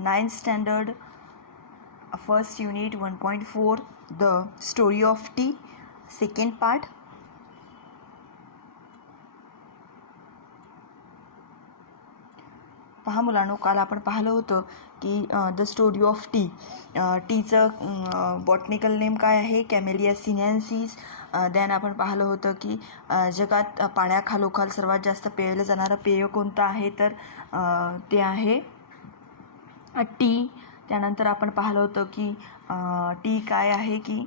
9th standard, first unit 1.4, the story of tea, second part. पहा मुलांनो, काल आपण पाहिलं होतं की द स्टोरी ऑफ टी. टीचं बॉटनिकल नेम काय आहे? Camellia sinensis. देन आपण पाहिलं होतं की जगात पाण्याखालोखाल सर्वात जास्त प्यायलं जाणारं पेय कोणतं आहे, तर ते आहे टी. त्यानंतर आपण पाहिलं होतं की टी काय आहे, की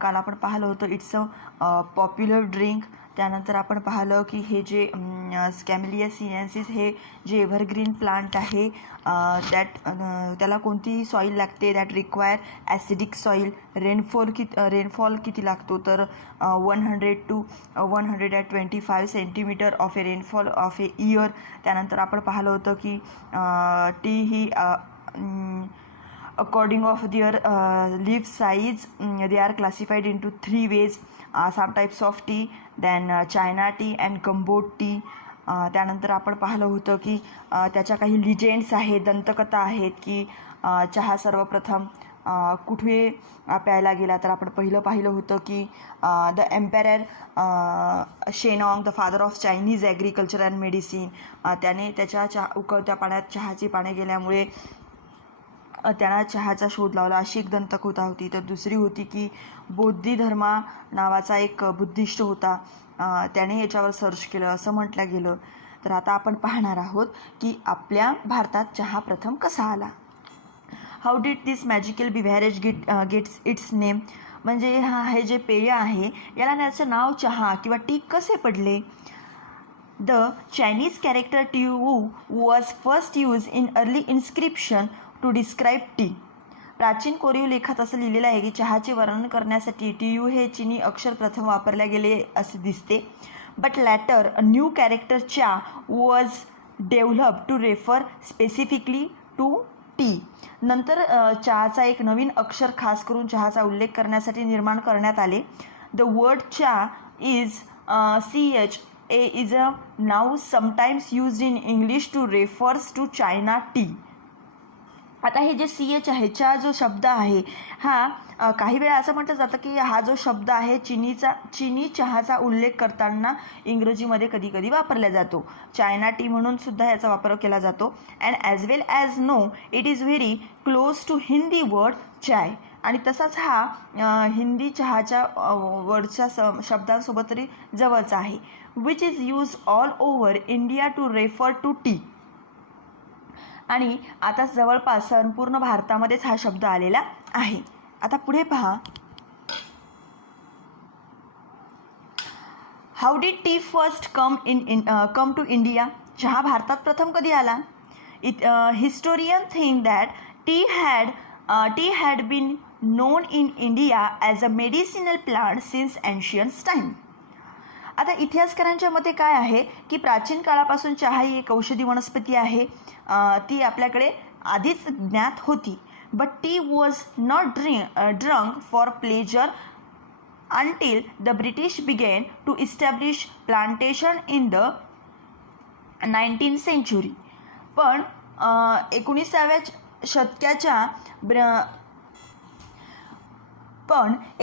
काल आपण पाहिलं होतं इट्स अ पॉप्युलर ड्रिंक. त्यानंतर आपण पाहिलं की हे जे कॅमेलिया सिनेन्सिस हे जे एव्हरग्रीन प्लांट आहे, त्याला कोणती सॉईल लागते? That require acidic soil. Rainfall किती लागतो? तर 100 to 125 centimetre of A rainfall of A year. त्यानंतर आपण पाहिलं होतं की T he according of their leaf size, they are classified into 3 ways. Some types of tea, then China tea and Gumbo tea. त्यानंतर आपण पाहिलं होतं की त्याच्या काही लिजेंड्स आहेत, दंतकथा आहेत की चहा सर्वप्रथम कुठे प्यायला गेला. तर आपण पहिलं पाहिलं होतं की the emperor Shennong, the father of Chinese agriculture and medicine, त्याने त्याच्या उकळत्या पाण्यात चहाची पाने गेल्यामुळे त्याला चहाचा शोध लावला, अशी एक दंतकथा होती. तर दुसरी होती की बोधिधर्मा नावाचा एक बुद्धिस्ट होता, त्याने याच्यावर सर्च केलं असं म्हटलं गेलं. तर आता आपण पाहणार आहोत की आपल्या भारतात चहा प्रथम कसा आला. How did this magical beverage gets its name. म्हणजे हे जे पेय आहे याला त्याचं नाव चहा किंवा टी कसे पडले. The Chinese character tu was first use in early inscription to describe tea. प्राचीन कोरीव लेखात असं लिहिलेलं आहे की चहाचे वर्णन करण्यासाठी टीयू हे चीनी अक्षर प्रथम वापरले गेले असे दिसते. But later a new character चा was develop to refer specifically to tea. नंतर चहाचा एक नवीन अक्षर खास करून चहाचा उल्लेख करण्यासाठी निर्माण करण्यात आले. The word cha is CH is A now sometimes used in English to refers to China tea. आता हे जे CH आहे, चा जो शब्द आहे हा काही वेळा असं म्हटलं जातं की हा जो शब्द आहे चीनी चहाचा उल्लेख करताना इंग्रजीमध्ये कधी कधी वापरला जातो. चायना टी म्हणून सुद्धा याचा वापर केला जातो. And as well as know it is very close to Hindi word chai. आणि तसाच हा हिंदी चहाच्या वर्डच्या शब्दांसोबत तरी जवळचा आहे. Which is use all over India to refer to tea. आणि आता जवळपास संपूर्ण भारतामध्येच हा शब्द आलेला आहे. आता पुढे पहा. How did tea first come to India. चहा भारतात प्रथम कधी आला. Historian think that tea had been known in India as a medicinal plant since ancient time. आता इतिहासकारांच्या मते काय आहे की प्राचीन काळापासून चहा ही एक औषधी वनस्पती आहे, ती आपल्याकडे आधीच ज्ञात होती. But tea was not drunk for pleasure until the British began to establish plantation in the 19th century. पण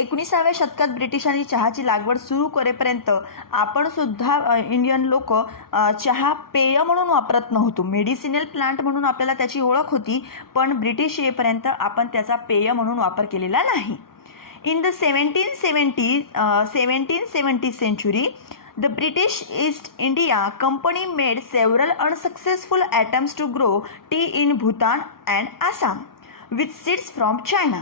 19व्या शतकात ब्रिटिशांनी चहाची लागवड सुरू करेपर्यंत आपण सुद्धा इंडियन लोक चहा पेय म्हणून वापरत नव्हतो. मेडिसिनल प्लांट म्हणून आपल्याला त्याची ओळख होती, पण ब्रिटिश येईपर्यंत आपण त्याचा पेय म्हणून वापर केलेला नाही. In the 1770 century the British East India Company made several unsuccessful attempts to grow tea in Bhutan and Assam with seeds from China.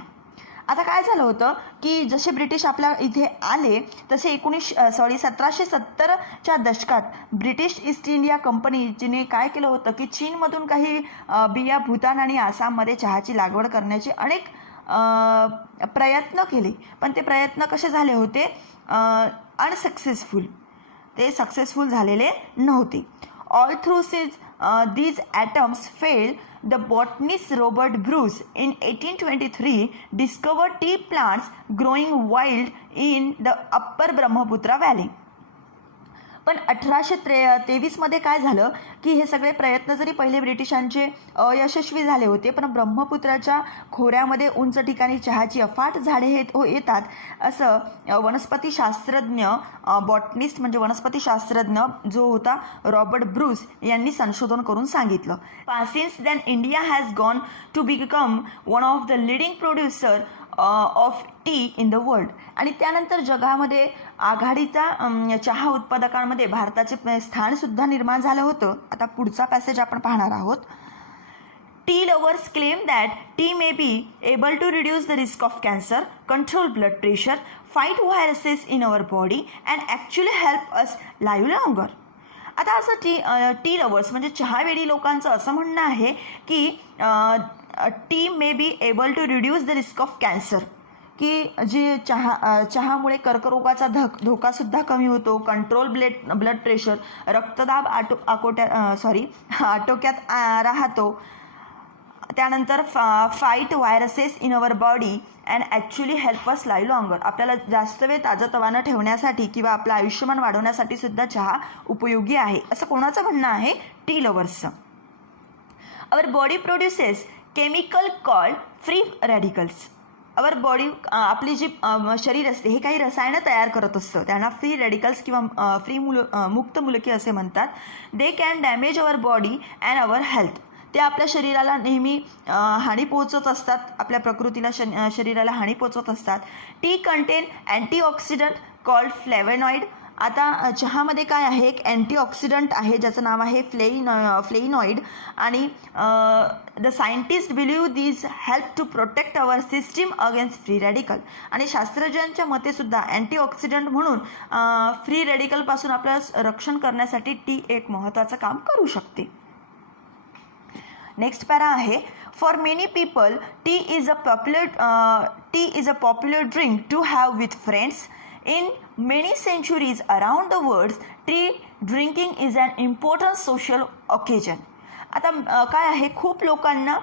आता काय झालं होतं की जसे ब्रिटिश आपल्या इथे आले तसे 1770च्या दशकात ब्रिटिश ईस्ट इंडिया कंपनीने काय केलं होतं की चीनमधून काही बिया भूतान आणि आसाममध्ये चहाची लागवड करण्याचे अनेक प्रयत्न केले, पण ते प्रयत्न कसे झाले होते? अनसक्सेसफुल. ते सक्सेसफुल झालेले नव्हते. All through these attempts failed, the botanist Robert Bruce in 1823 discovered tea plants growing wild in the upper Brahmaputra valley. पण 1823मध्ये काय झालं की हे सगळे प्रयत्न जरी पहिले ब्रिटिशांचे अयशस्वी झाले होते, पण ब्रह्मपुत्राच्या खोऱ्यामध्ये उंच ठिकाणी चहाची अफाट झाडे येतात असं वनस्पतीशास्त्रज्ञ बॉटनिस्ट म्हणजे वनस्पतीशास्त्रज्ञ जो होता रॉबर्ट ब्रूस यांनी संशोधन करून सांगितलं. Since then India has gone to become one of the leading producer of tea in the world. आणि त्यानंतर जगामध्ये आघाडीचा चहा उत्पादकांमध्ये भारताचे स्थानसुद्धा निर्माण झालं होतं. आता पुढचा पॅसेज आपण पाहणार आहोत. Tea lovers claim that tea may be able to reduce the risk of cancer, control blood pressure, fight viruses in our body and actually help us live longer. आता असं टी लवर्स म्हणजे चहावेडी लोकांचं असं म्हणणं आहे की tea may be able to reduce the risk of cancer, की जे चहामुळे कर्करोगाचा धोकासुद्धा कमी होतो, कंट्रोल ब्लड प्रेशर, रक्तदाब आटोक्यात राहतो, त्यानंतर fight viruses in our body and actually help us live longer. आपल्याला जास्त वेळ ताजंतवानं ठेवण्यासाठी किंवा आपलं आयुष्यमान वाढवण्यासाठी सुद्धा चहा उपयोगी आहे असं कोणाचं म्हणणं आहे? टी लवर्सचं. Our body produces chemical called free radicals. Our body आपली जी शरीर असते हे काही रसायनं तयार करत असतं, त्यांना फ्री रॅडिकल्स किंवा मुक्त मुलके असे म्हणतात. They can damage our body and our health. ते आपल्या शरीराला नेहमी हानी पोहोचवत असतात, आपल्या प्रकृतीला शरीराला हानी पोहोचवत असतात. T content antioxidant called flavonoid. आता चहामध्ये काय आहे, एक अँटीऑक्सिडंट आहे ज्याचं नाव आहे फ्लेइनॉइड आणि the scientist believe these help to protect our system against free radical. आणि शास्त्रज्ञांच्या मतेसुद्धा अँटीऑक्सिडंट म्हणून फ्री रॅडिकलपासून आपलं रक्षण करण्यासाठी टी एक महत्त्वाचं काम करू शकते. नेक्स्ट पॅरा आहे, for many people tea is a popular drink to have with friends. In many centuries around the world, tea drinking is an important social occasion. आता काय आहे, खूप लोकांना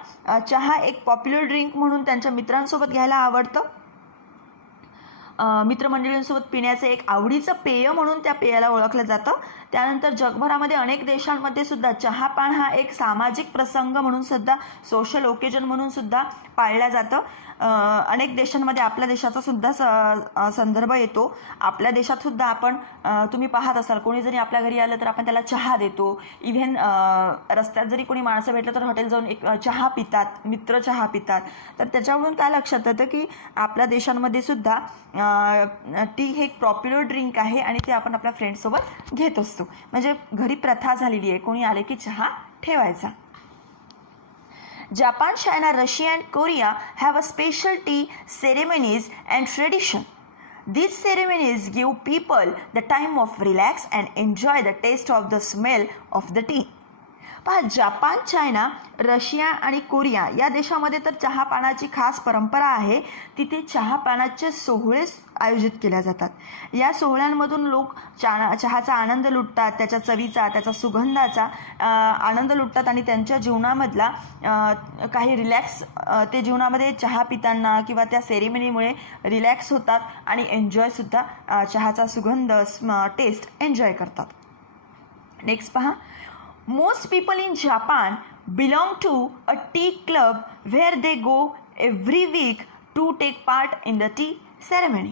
चहा एक पॉप्युलर ड्रिंक म्हणून त्यांच्या मित्रांसोबत घ्यायला आवडतं. मित्रमंडळींसोबत पिण्याचं एक आवडीचं पेय म्हणून त्या पेयाला ओळखलं जातं. त्यानंतर जगभरामध्ये अनेक देशांमध्ये सुद्धा चहापान हा एक सामाजिक प्रसंग म्हणून सुद्धा, सोशल ओकेजन म्हणून सुद्धा पाळला जातं. अनेक देशांमध्ये आपल्या देशाचा सुद्धा संदर्भ येतो. आपल्या देशात सुद्धा आपण तुम्ही पाहत असाल, कोणी जरी आपल्या घरी आलं तर आपण त्याला चहा देतो. इव्हन रस्त्यात जरी कोणी माणसं भेटलं तर हॉटेल जाऊन एक चहा पितात, मित्र चहा पितात. तर त्याच्यावरून काय लक्षात येतं की आपल्या देशांमध्ये सुद्धा टी हे एक पॉप्युलर ड्रिंक आहे आणि ते आपण आपल्या फ्रेंड्ससोबत घेत असतो. म्हणजे घरी प्रथा झालेली आहे, कोणी आले की चहा ठेवायचा. Japan, China, Russia and Korea have a special tea ceremonies and tradition. These ceremonies give people the time of relax and enjoy the taste of the smell of the tea. पहा, जपान, चायना, रशिया आणि Korea या देशामध्ये तर चहापानाची खास परंपरा आहे. तिथे चहापानाचे सोहळे आयोजित केल्या जातात. या सोहळ्यांमधून लोक चहाचा आनंद लुटतात, त्याच्या चवीचा, त्याच्या सुगंधाचा आनंद लुटतात आणि त्यांच्या जीवनामधला काही रिलॅक्स ते जीवनामध्ये चहा पिताना किंवा त्या सेरेमनीमुळे रिलॅक्स होतात आणि एन्जॉयसुद्धा चहाचा सुगंध टेस्ट एन्जॉय करतात. नेक्स्ट पहा, most people in Japan belong to a tea club where they go every week to take part in the tea ceremony.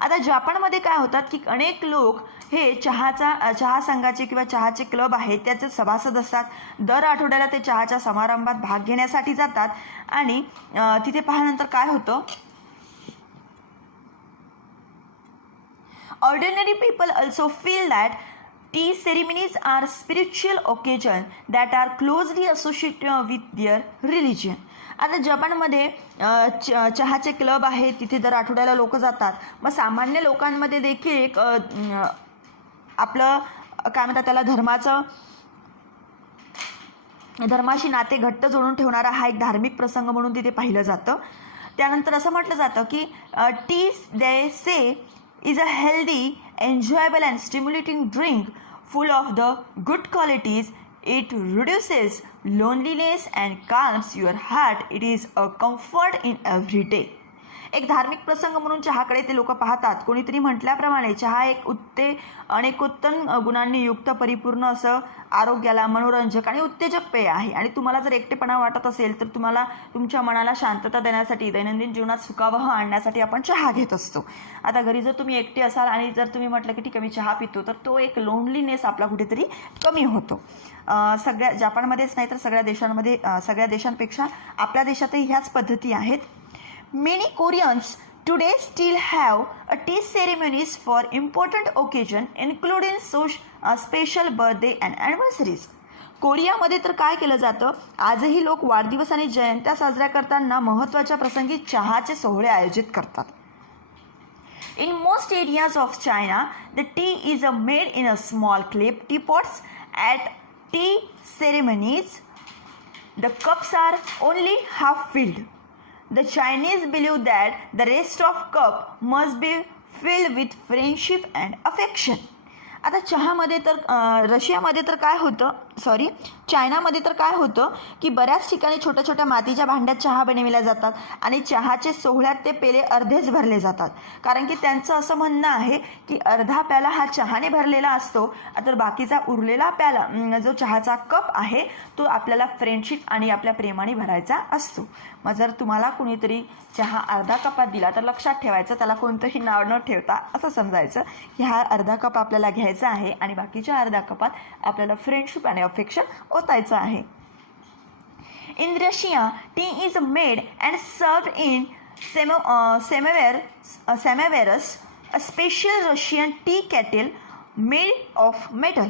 आता जपानमध्ये काय होतात की अनेक लोक हे चहा संघाचे किंवा चहाचे क्लब आहेत त्याचे सभासद असतात. दर आठवड्याला ते चहाच्या समारंभात भाग घेण्यासाठी जातात आणि तिथे पाहिल्यानंतर काय होतं, ordinary people also feel that tea ceremonies are spiritual occasion that are closely associated with their religion. आता जपानमध्ये चहाचे क्लब आहेत, तिथे दर आठवड्याला लोक जातात. मग सामान्य लोकांमध्ये देखील एक आपलं काय म्हणतात त्याला धर्माशी नाते घट्ट जोडून ठेवणारा हा एक धार्मिक प्रसंग म्हणून तिथे पाहिलं जातं. त्यानंतर असं म्हटलं जातं की T they say is a healthy, enjoyable and stimulating drink full of the good qualities. It reduces loneliness and calms your heart. It is a comfort in every day. एक धार्मिक प्रसंग म्हणून चहाकडे ते लोक पाहतात. कोणीतरी म्हटल्याप्रमाणे चहा एक अनेकोत्तम गुणांनी युक्त परिपूर्ण असं आरोग्याला मनोरंजक आणि उत्तेजक पेय आहे. आणि तुम्हाला जर एकटेपणा वाटत असेल तर तुम्हाला तुमच्या मनाला शांतता देण्यासाठी, दैनंदिन जीवनात सुखावह आणण्यासाठी आपण चहा घेत असतो. आता घरी जर तुम्ही एकटे असाल आणि जर तुम्ही म्हटलं की ठीक आहे मी चहा पितो, तर तो एक लोनलीनेस आपला कुठेतरी कमी होतो. सगळ्या जापानमध्येच नाही तर सगळ्या देशांपेक्षा आपल्या देशातही ह्याच पद्धती आहेत. Many Koreans today still have a tea ceremonies for important occasion including special birthday and anniversaries. कोरियामध्ये तर काय केलं जातं, आजही लोक वाढदिवस आणि जयंत्या साजऱ्या करताना महत्त्वाच्या प्रसंगी चहाचे सोहळे आयोजित करतात. In most areas of China, the tea is made in a small clay teapots. At tea ceremonies, the cups are only half filled. The Chinese believe that the rest of cup must be filled with friendship and affection. आता चहामध्ये तर रशियामध्ये तर काय होतं, चायनामध्ये तर काय होतं की बऱ्याच ठिकाणी छोट्या छोट्या मातीच्या भांड्यात चहा बनविल्या जातात आणि चहाचे सोहळ्यात ते पेले अर्धेच भरले जातात. कारण की त्यांचं असं म्हणणं आहे की अर्धा प्याला हा चहाने भरलेला असतो, तर बाकीचा उरलेला प्याला जो चहाचा कप आहे तो आपल्याला फ्रेंडशिप आणि आपल्या प्रेमाने भरायचा असतो. मग जर तुम्हाला कुणीतरी चहा अर्धा कपात दिला तर लक्षात ठेवायचं, त्याला कोणतंही नाव न ठेवता असं समजायचं की हा अर्धा कप आपल्याला घ्यायचा आहे आणि बाकीच्या अर्ध्या कपात आपल्याला फ्रेंडशिप आणि अफेक्शन ओतायचं आहे. In Russia tea is made and served in samovars, a special Russian tea kettle made of metal.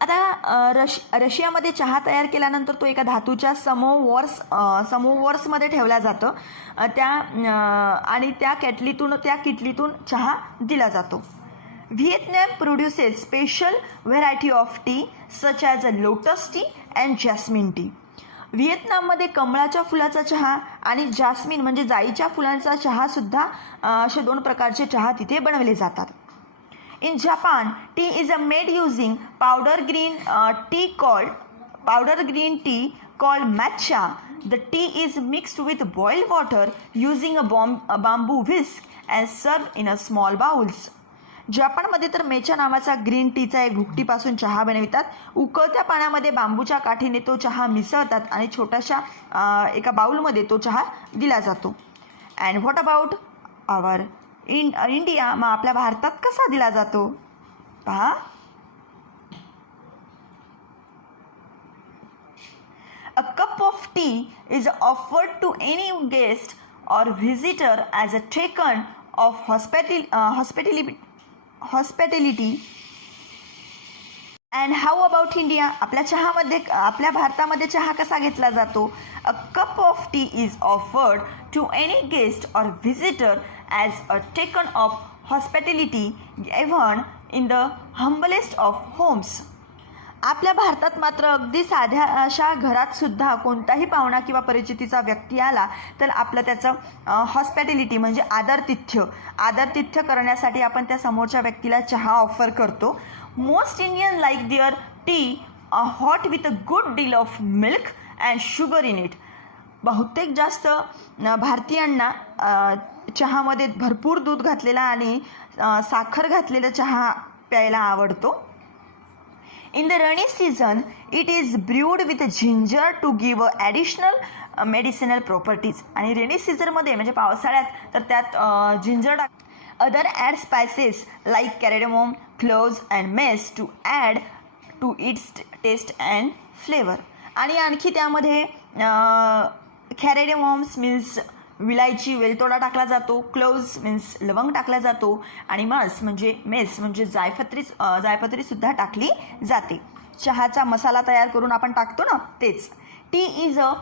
आता रशियामध्ये चहा तयार केल्यानंतर तो एका धातूच्या समोवर्समध्ये ठेवला जातं आणि त्या किटलीतून चहा दिला जातो. Vietnam produces special variety of tea such as lotus tea and jasmine tea. व्हिएतनाममध्ये कमळाच्या फुलाचा चहा आणि जास्मिन म्हणजे जाईच्या फुलांचा चहा सुद्धा असे 2 प्रकारचे चहा तिथे बनवले जातात. In Japan, tea is made using powder green tea called matcha. The tea is mixed with boiled water using a bamboo whisk and served in a small bowls. जपानमध्ये तर मेचा नावाचा ग्रीन टीचा एक भुकटीपासून चहा बनवितात. उकळत्या पाण्यामध्ये बांबूच्या काठीने तो चहा मिसळतात आणि छोट्याशा एका बाउलमध्ये तो चहा दिला जातो. And what about our India, मग आपल्या भारतात कसा दिला जातो पहा. A cup of tea is offered to any guest और visitor as a token of hospitality. And how about India, आपल्या भारतामध्ये चहा कसा घेतला जातो. A cup of tea is offered to any guest और visitor as a token of hospitality given in the humblest of homes. आपल्या भारतात मात्र अगदी साध्या अशा घरात सुद्धा कोणताही पाहुणा किंवा परिचितीचा व्यक्ती आला तर आपलं त्याचं हॉस्पिटॅलिटी म्हणजे आदरातिथ्य करण्यासाठी आपण त्या समोरच्या व्यक्तीला चहा ऑफर करतो. Most Indian like their tea hot with a good deal of milk and sugar in it. बहुतेक जास्त भारतीयांना चहामध्ये भरपूर दूध घातलेला आणि साखर घातलेला चहा प्यायला आवडतो. In the rainy season, it is brewed with ginger to give additional medicinal properties. आणि रेनी सीझनमध्ये म्हणजे पावसाळ्यात तर त्यात ginger other add spices like cardamom, cloves and mace to add to its taste and flavour. आणि आणखी त्यामध्ये कॅरेडमोम्स means विलायची वेलतोडा टाकला जातो, क्लोव्ज मीन्स लवंग टाकला जातो आणि मेस म्हणजे जायपत्री सुद्धा टाकली जाते. चहाचा मसाला तयार करून आपण टाकतो ना तेच. T is a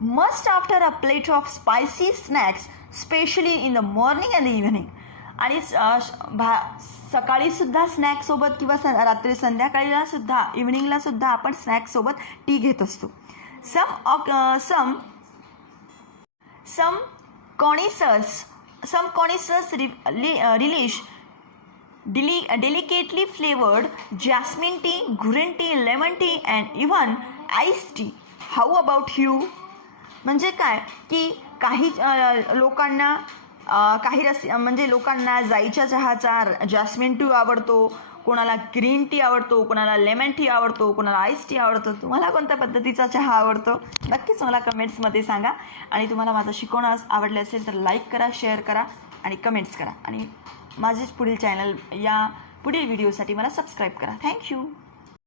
must after a plate of spicy snacks specially in the morning and evening. आणि सकाळीसुद्धा स्नॅक्ससोबत किंवा रात्री संध्याकाळीला सुद्धा इव्हनिंगला सुद्धा आपण स्नॅक्ससोबत टी घेत असतो. Some connoisseurs relish delicately flavored jasmine tea, green tea, lemon tea and even iced tea. How about you? म्हणजे काय की काही लोकांना म्हणजे लोकांना जाईच्या चहाचा जॅस्मिन टी आवडतो, कोणाला ग्रीन टी आवडतो, कोणाला लेमन टी आवडतो, कोणाला आईस टी आवडतो. तुम्हाला कोणत्या पद्धतीचा चहा आवडतो नक्कीच मला कमेंट्समध्ये सांगा. आणि तुम्हाला माझं शिकवणं आवडले असेल तर लाईक करा, शेअर करा आणि कमेंट्स करा. आणि माझेच पुढील चॅनल या पुढील व्हिडिओसाठी मला सबस्क्राईब करा. थँक्यू.